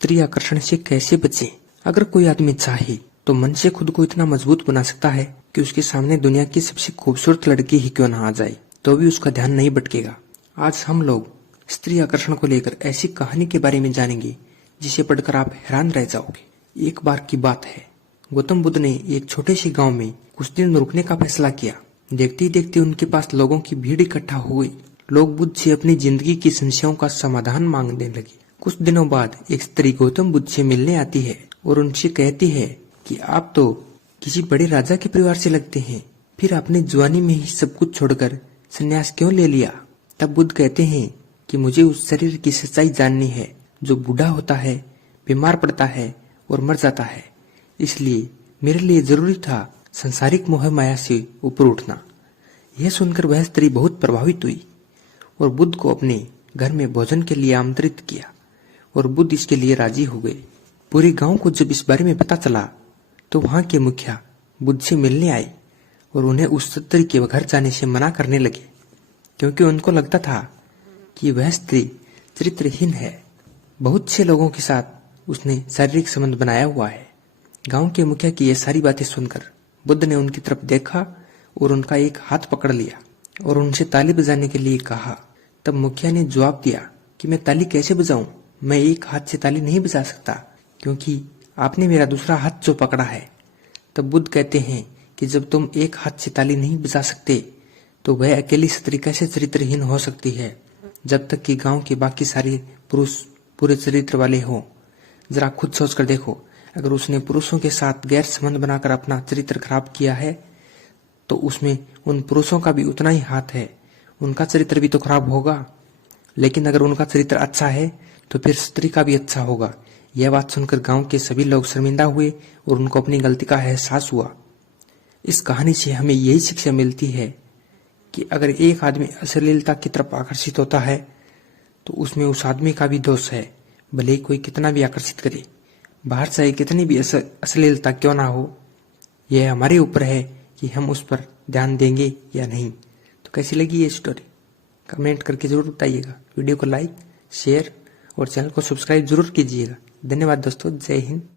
स्त्री आकर्षण से कैसे बचें? अगर कोई आदमी चाहे तो मन से खुद को इतना मजबूत बना सकता है कि उसके सामने दुनिया की सबसे खूबसूरत लड़की ही क्यों ना आ जाए तो भी उसका ध्यान नहीं भटकेगा। आज हम लोग स्त्री आकर्षण को लेकर ऐसी कहानी के बारे में जानेंगे जिसे पढ़कर आप हैरान रह जाओगे। एक बार की बात है, गौतम बुद्ध ने एक छोटे से गांव में कुछ दिन रुकने का फैसला किया। देखते ही देखते उनके पास लोगों की भीड़ इकट्ठा हो गई। लोग बुद्ध से अपनी जिंदगी की समस्याओं का समाधान मांगने लगे। कुछ दिनों बाद एक स्त्री गौतम बुद्ध से मिलने आती है और उनसे कहती है कि आप तो किसी बड़े राजा के परिवार से लगते हैं, फिर आपने जवानी में ही सब कुछ छोड़कर संन्यास क्यों ले लिया? तब बुद्ध कहते हैं कि मुझे उस शरीर की सच्चाई जाननी है जो बूढ़ा होता है, बीमार पड़ता है और मर जाता है। इसलिए मेरे लिए जरूरी था संसारिक मोह माया से ऊपर उठना। यह सुनकर वह स्त्री बहुत प्रभावित हुई और बुद्ध को अपने घर में भोजन के लिए आमंत्रित किया और बुद्ध इसके लिए राजी हो गए। पूरे गांव को जब इस बारे में पता चला तो वहां के मुखिया बुद्ध से मिलने आए और उन्हें उस स्त्री के घर जाने से मना करने लगे, क्योंकि उनको लगता था कि वह स्त्री चरित्रहीन है। बहुत से लोगों के साथ उसने शारीरिक संबंध बनाया हुआ है। गांव के मुखिया की ये सारी बातें सुनकर बुद्ध ने उनकी तरफ देखा और उनका एक हाथ पकड़ लिया और उनसे ताली बजाने के लिए कहा। तब मुखिया ने जवाब दिया कि मैं ताली कैसे बजाऊं? मैं एक हाथ से ताली नहीं बजा सकता क्योंकि आपने मेरा दूसरा हाथ जो पकड़ा है। तब बुद्ध कहते हैं कि जब तुम एक हाथ से ताली नहीं बजा सकते तो वह अकेली स्त्री कैसे चरित्रहीन हो सकती है, जब तक कि गांव के बाकी सारे पुरुष पूरे चरित्र वाले हों। जरा खुद सोच कर देखो, अगर उसने पुरुषों के साथ गैर संबंध बनाकर अपना चरित्र खराब किया है तो उसमें उन पुरुषों का भी उतना ही हाथ है, उनका चरित्र भी तो खराब होगा। लेकिन अगर उनका चरित्र अच्छा है तो फिर स्त्री का भी अच्छा होगा। यह बात सुनकर गांव के सभी लोग शर्मिंदा हुए और उनको अपनी गलती का एहसास हुआ। इस कहानी से हमें यही शिक्षा मिलती है कि अगर एक आदमी अश्लीलता की तरफ आकर्षित होता है तो उसमें उस आदमी का भी दोष है, भले ही कोई कितना भी आकर्षित करे। बाहर से कितनी भी अश्लीलता क्यों ना हो, यह हमारे ऊपर है कि हम उस पर ध्यान देंगे या नहीं। तो कैसी लगी ये स्टोरी कमेंट करके जरूर बताइएगा। वीडियो को लाइक, शेयर और चैनल को सब्सक्राइब जरूर कीजिएगा। धन्यवाद दोस्तों, जय हिंद।